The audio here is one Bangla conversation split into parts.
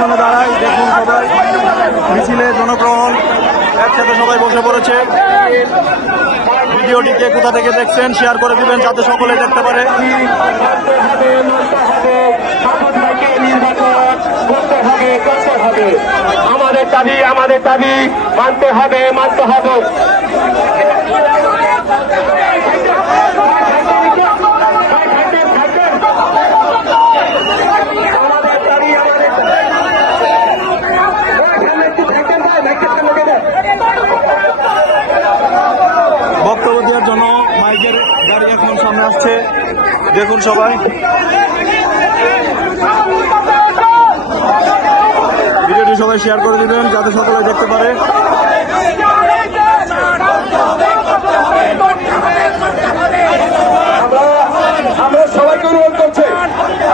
পিছনে দাঁড়াই। দেখুন সবাই মিছিলে জনগ্রহণ একসাথে সবাই বসে পড়েছে। ভিডিওটিকে কোথা থেকে দেখছেন শেয়ার করে দিবেন যাতে সকলে দেখতে পারে। আমাদের দাবি মানতে হবে। বক্তব্য দেওয়ার জন্য মাইকের গাড়ি এখন সামনে আসছে। দেখুন সবাই ভিডিওটি সবাই শেয়ার করে দিবেন যাতে সকলে দেখতে পারে। আমরা সবাইকে অনুরোধ করছি,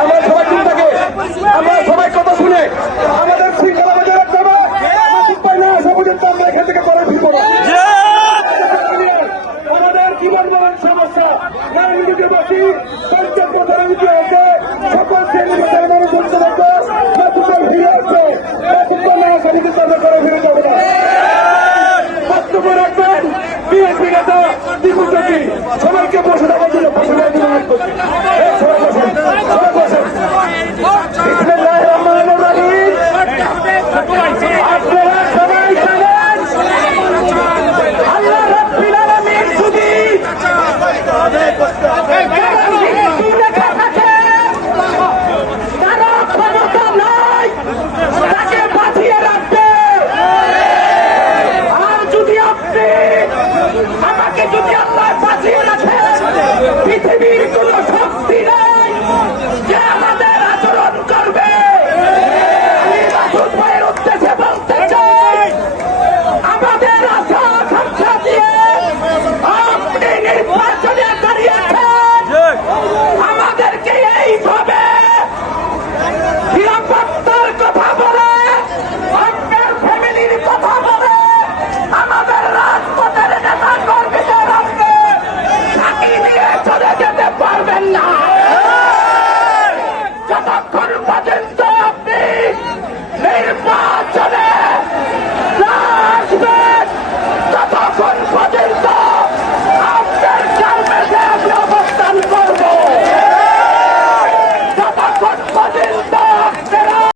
আমরা সবাই চুপ থাকে, আমরা সবাই কথা শুনে আমাদের শৃঙ্খলা বজায় রাখতে হবে। উপায় না আসা পর্যন্ত আমরা এখান থেকে পরে ফিরবো না। আমাদের জীবন মরণ সমস্যা নারায়ণগঞ্জবাসী পঞ্চায়েত প্রধান হয়েছে, সকল শ্রেণীর মানুষ বলতে থাকবে নেতৃত্ব ফিরে আসছে, নেতৃত্ব না আসা পর্যন্ত আমরা করে ফিরে যাবো না। বক্তব্য রাখবেন বিএনপি নেতা দীপু চৌধুরী। সবাইকে বসে থাকার জন্য বসে থাকার জন্য অনুরোধ করছি। সবাই বসেন, সবাই বসেন। বিসমিল্লাহির রহমানির রহিম। আপনারা সবাই জানেন আল্লাহ রাব্বুল আলামিন যদি তারা ক্ষমতা নাই তাকে বাঁচিয়ে রাখতে। আর যদি আপনি আমাকে যদি আল্লাহ বাঁচিয়ে রাখেন পৃথিবীর কোন